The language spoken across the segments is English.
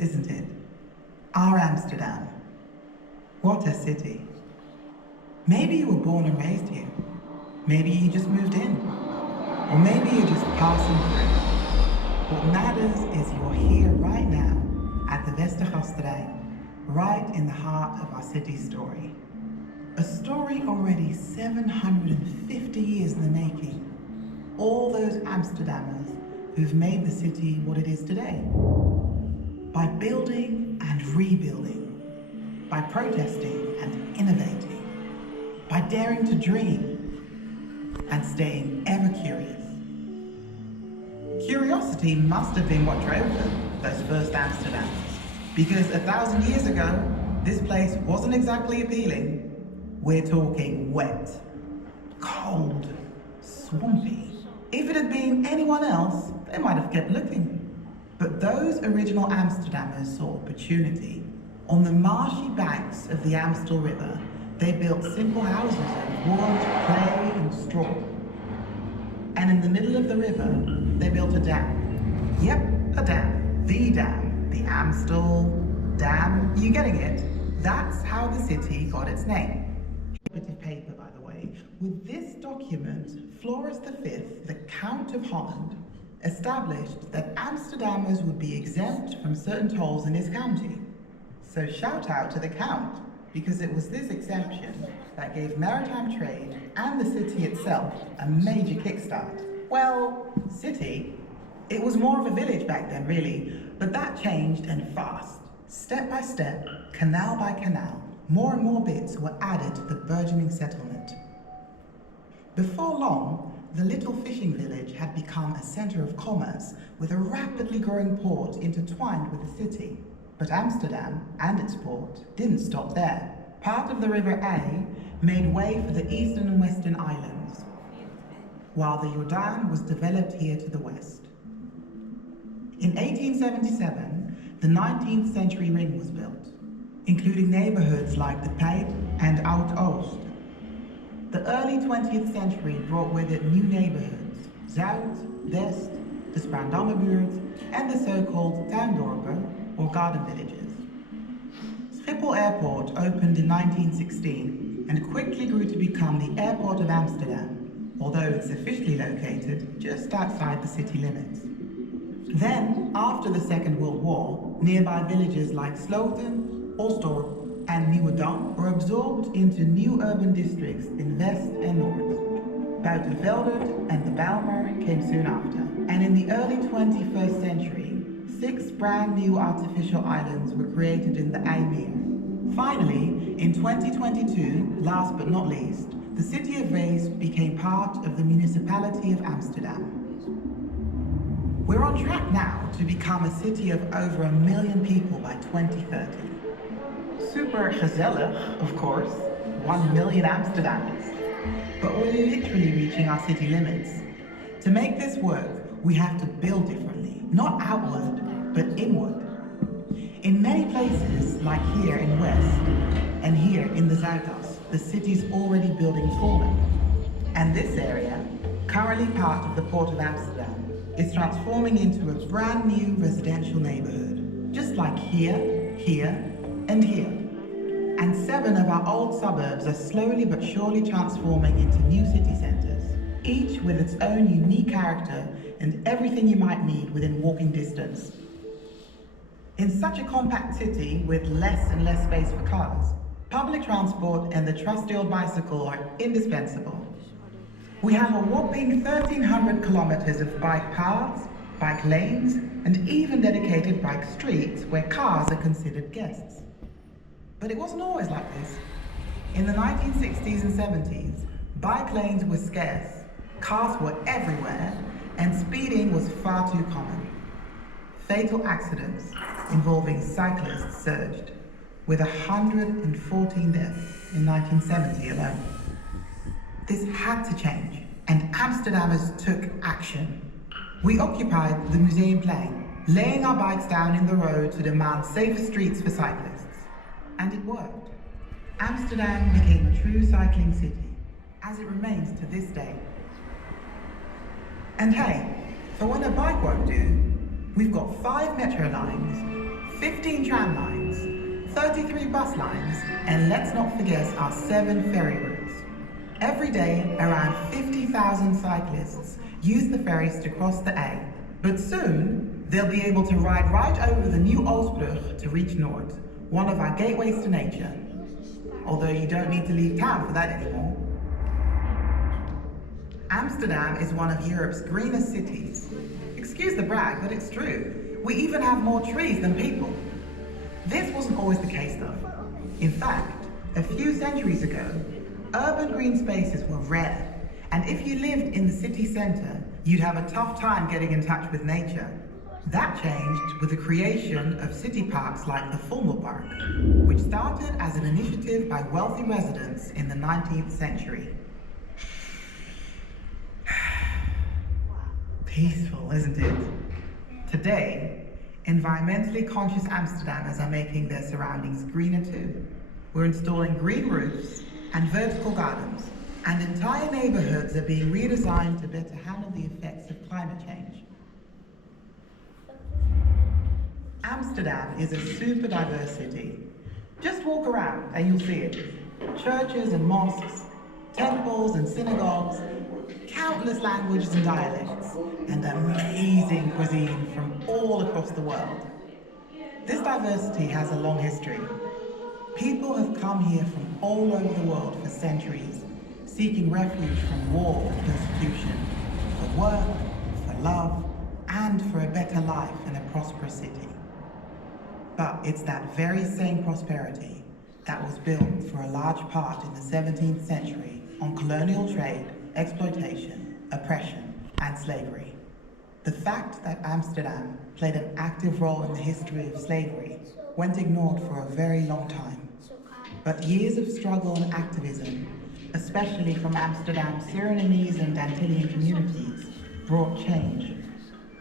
isn't it? Our Amsterdam. What a city. Maybe you were born and raised here. Maybe you just moved in. Or maybe you're just passing through. What matters is you're here right now at the Westergasterrein, right in the heart of our city's story. A story already 750 years in the making. All those Amsterdammers who've made the city what it is today. By building and rebuilding, by protesting and innovating, by daring to dream and staying ever curious. Curiosity must have been what drove them, those first Amsterdammers, because 1,000 years ago, this place wasn't exactly appealing. We're talking wet, cold, swampy. If it had been anyone else, they might have kept looking. But those original Amsterdammers saw opportunity. On the marshy banks of the Amstel River, they built simple houses of wood, clay, and straw. And in the middle of the river, they built a dam. Yep, a dam. The Amstel Dam. You getting it? That's how the city got its name. Paper, by the way. With this document, Floris V, the Count of Holland, established that Amsterdammers would be exempt from certain tolls in his county. So shout out to the Count, because it was this exemption that gave maritime trade and the city itself a major kickstart. Well, city, it was more of a village back then really, but that changed and fast. Step by step, canal by canal, more and more bits were added to the burgeoning settlement. Before long, the little fishing village had become a centre of commerce with a rapidly growing port intertwined with the city. But Amsterdam and its port didn't stop there. Part of the River A made way for the eastern and western islands, while the Jordaan was developed here to the west. In 1877, the 19th century ring was built, including neighborhoods like the Peeve and Oud-Oost. The early 20th century brought with it new neighborhoods, Zuid, West, the Spaandammerbuurt, and the so-called tuindorpen, or garden villages. Schiphol Airport opened in 1916 and quickly grew to become the airport of Amsterdam, although it's officially located just outside the city limits. Then, after the Second World War, nearby villages like Sloten, Osdorp and Nieuwedam were absorbed into new urban districts in West and North. Buitenveldert and the Bijlmer came soon after. And in the early 21st century, 6 brand new artificial islands were created in the IJmuur. Finally, in 2022, last but not least, the city of Wees became part of the municipality of Amsterdam. We're on track now to become a city of over 1 million people by 2030. Super gezellig, of course, 1 million Amsterdammers. But we're literally reaching our city limits. To make this work, we have to build differently, not outward, but inward. In many places, like here in West, and here in the Zuidas, the city's already building forward. And this area, currently part of the Port of Amsterdam, is transforming into a brand new residential neighborhood, just like here, here, and here. And 7 of our old suburbs are slowly but surely transforming into new city centres, each with its own unique character and everything you might need within walking distance. In such a compact city with less and less space for cars, public transport and the trusty old bicycle are indispensable. We have a whopping 1,300 kilometers of bike paths, bike lanes, and even dedicated bike streets where cars are considered guests. But it wasn't always like this. In the 1960s and 70s, bike lanes were scarce, cars were everywhere, and speeding was far too common. Fatal accidents involving cyclists surged, with 114 deaths in 1970 alone. This had to change, and Amsterdammers took action. We occupied the Museumplein, laying our bikes down in the road to demand safer streets for cyclists. And it worked. Amsterdam became a true cycling city, as it remains to this day. And hey, for when a bike won't do, we've got 5 metro lines, 15 tram lines, 33 bus lines, and let's not forget our 7 ferry routes. Every day, around 50,000 cyclists use the ferries to cross the A, but soon they'll be able to ride right over the new Oostbrug to reach Noord, one of our gateways to nature. Although you don't need to leave town for that anymore. Amsterdam is one of Europe's greenest cities. Excuse the brag, but it's true. We even have more trees than people. This wasn't always the case though. In fact, a few centuries ago, urban green spaces were rare, and if you lived in the city centre, you'd have a tough time getting in touch with nature. That changed with the creation of city parks like the Park, which started as an initiative by wealthy residents in the 19th century. Peaceful, isn't it? Today, environmentally conscious Amsterdammers are making their surroundings greener too. We're installing green roofs and vertical gardens, and entire neighbourhoods are being redesigned to better handle the effects of climate change. Amsterdam is a super diverse city. Just walk around and you'll see it. Churches and mosques, temples and synagogues, countless languages and dialects, and amazing cuisine from all across the world. This diversity has a long history. People have come here from all over the world for centuries, seeking refuge from war and persecution, for work, for love, and for a better life in a prosperous city. But it's that very same prosperity that was built for a large part in the 17th century on colonial trade, exploitation, oppression, and slavery. The fact that Amsterdam played an active role in the history of slavery went ignored for a very long time. But years of struggle and activism, especially from Amsterdam's Surinamese and Antillean communities, brought change.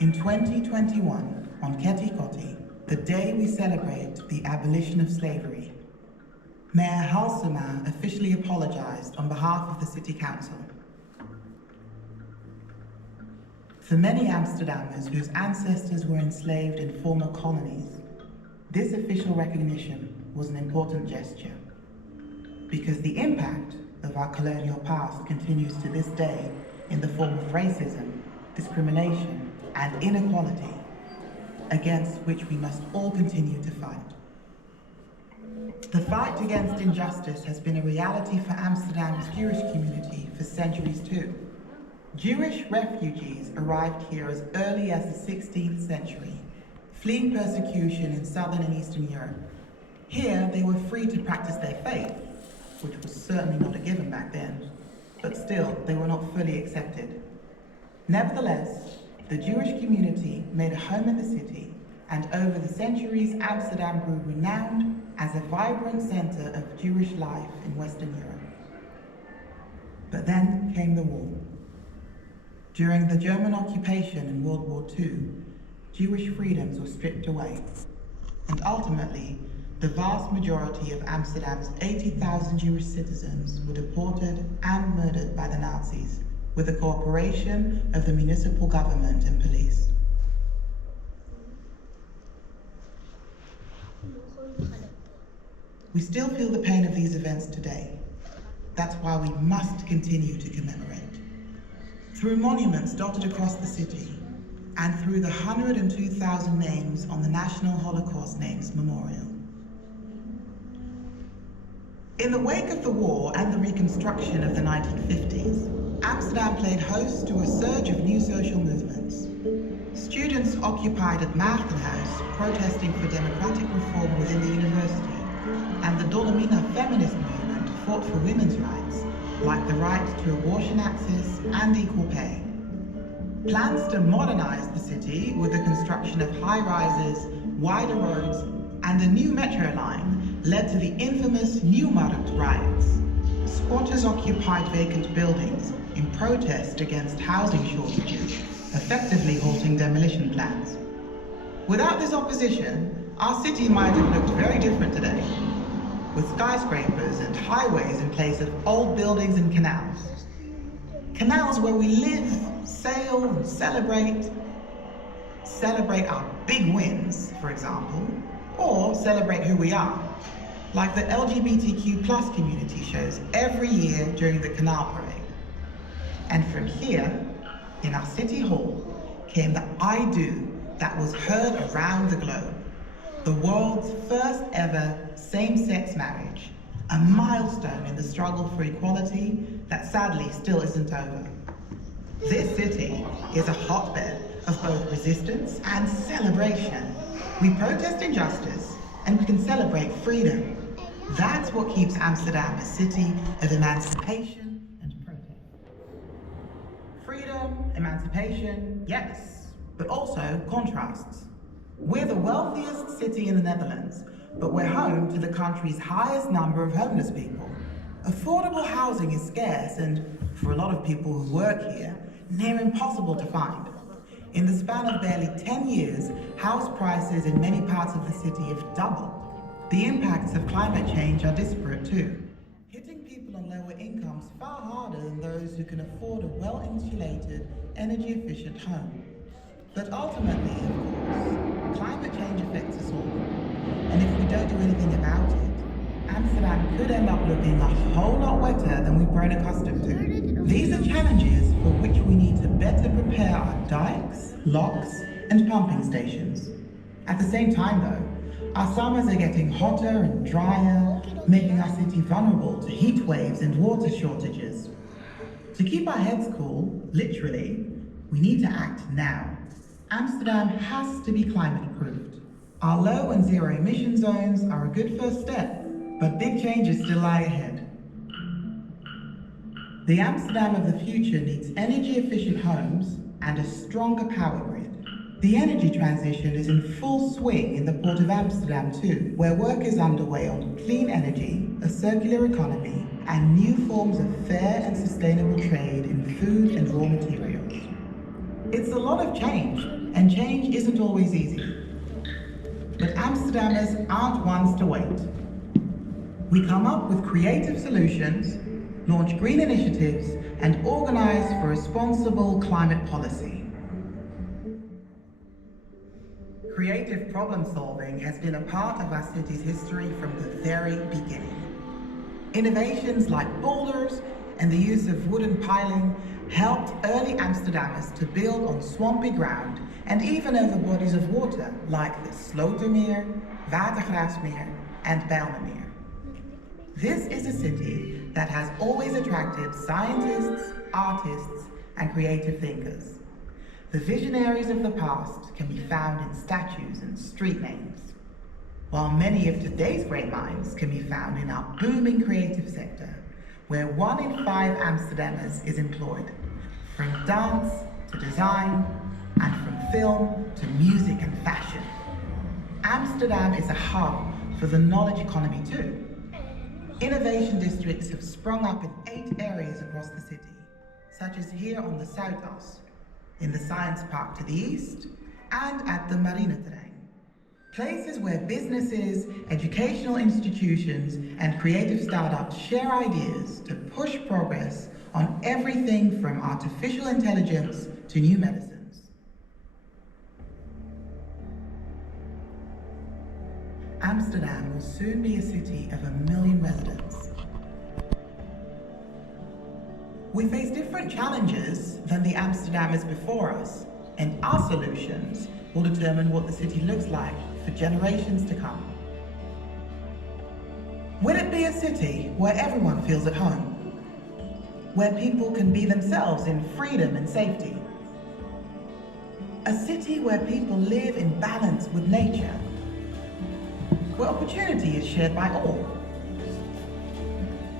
In 2021, on Ketty Kotti, the day we celebrate the abolition of slavery, Mayor Halsema officially apologized on behalf of the City Council. For many Amsterdammers whose ancestors were enslaved in former colonies, this official recognition was an important gesture, because the impact of our colonial past continues to this day in the form of racism, discrimination, and inequality, against which we must all continue to fight. The fight against injustice has been a reality for Amsterdam's Jewish community for centuries too. Jewish refugees arrived here as early as the 16th century, fleeing persecution in Southern and Eastern Europe. Here, they were free to practice their faith, which was certainly not a given back then, but still, they were not fully accepted. Nevertheless, the Jewish community made a home in the city, and over the centuries, Amsterdam grew renowned as a vibrant center of Jewish life in Western Europe. But then came the war. During the German occupation in World War II, Jewish freedoms were stripped away, and ultimately, the vast majority of Amsterdam's 80,000 Jewish citizens were deported and murdered by the Nazis, with the cooperation of the municipal government and police. We still feel the pain of these events today. That's why we must continue to commemorate. Through monuments dotted across the city, and through the 102,000 names on the National Holocaust Names Memorial. In the wake of the war and the reconstruction of the 1950s, Amsterdam played host to a surge of new social movements. Students occupied at Maagdenhuis, protesting for democratic reform within the university, and the Dolomina feminist movement fought for women's rights, like the right to abortion access and equal pay. Plans to modernize the city with the construction of high-rises, wider roads, and a new metro line led to the infamous Nieuwmarkt riots. Squatters occupied vacant buildings in protest against housing shortages, effectively halting demolition plans. Without this opposition, our city might have looked very different today, with skyscrapers and highways in place of old buildings and canals. Canals where we live, sail, and celebrate our big wins, for example, or celebrate who we are, like the LGBTQ+ community shows every year during the Canal Parade. And from here, in our city hall, came the I Do that was heard around the globe. The world's first ever same-sex marriage, a milestone in the struggle for equality that sadly still isn't over. This city is a hotbed of both resistance and celebration. We protest injustice and we can celebrate freedom. That's what keeps Amsterdam a city of emancipation and protest. Freedom, emancipation, yes, but also contrasts. We're the wealthiest city in the Netherlands, but we're home to the country's highest number of homeless people. Affordable housing is scarce and, for a lot of people who work here, near impossible to find. In the span of barely 10 years, house prices in many parts of the city have doubled. The impacts of climate change are disparate too, hitting people on lower incomes far harder than those who can afford a well-insulated, energy-efficient home. But ultimately, of course, climate change affects us all. And if we don't do anything about it, Amsterdam could end up looking a whole lot wetter than we've grown accustomed to. These are challenges for which we need to better prepare our dikes, locks, and pumping stations. At the same time though, our summers are getting hotter and drier, making our city vulnerable to heat waves and water shortages. To keep our heads cool, literally, we need to act now. Amsterdam has to be climate-proofed. Our low and zero emission zones are a good first step, but big changes still lie ahead. The Amsterdam of the future needs energy-efficient homes and a stronger power grid. The energy transition is in full swing in the Port of Amsterdam too, where work is underway on clean energy, a circular economy, and new forms of fair and sustainable trade in food and raw materials. It's a lot of change, and change isn't always easy. But Amsterdammers aren't ones to wait. We come up with creative solutions, launch green initiatives, and organize for responsible climate policy. Creative problem solving has been a part of our city's history from the very beginning. Innovations like boulders and the use of wooden piling helped early Amsterdammers to build on swampy ground and even over bodies of water like the Slotermeer, Watergraafsmeer, and Bijlmermeer. This is a city that has always attracted scientists, artists, and creative thinkers. The visionaries of the past can be found in statues and street names, while many of today's great minds can be found in our booming creative sector, where 1 in 5 Amsterdammers is employed, from dance to design, and from film to music and fashion. Amsterdam is a hub for the knowledge economy too. Innovation districts have sprung up in 8 areas across the city, such as here on the Zuidas, in the Science Park to the east, and at the Marineterrein. Places where businesses, educational institutions, and creative startups share ideas to push progress on everything from artificial intelligence to new medicines. Amsterdam will soon be a city of 1 million residents. We face different challenges than the Amsterdammers before us, and our solutions will determine what the city looks like for generations to come. Will it be a city where everyone feels at home? Where people can be themselves in freedom and safety? A city where people live in balance with nature? Where opportunity is shared by all?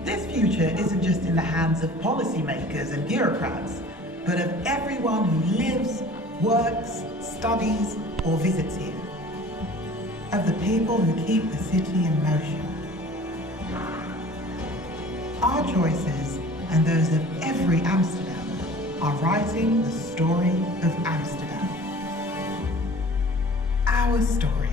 This future isn't just in the hands of policymakers and bureaucrats, but of everyone who lives, works, studies, or visits here. Of the people who keep the city in motion. Our choices, and those of every Amsterdammer, are writing the story of Amsterdam. Our story.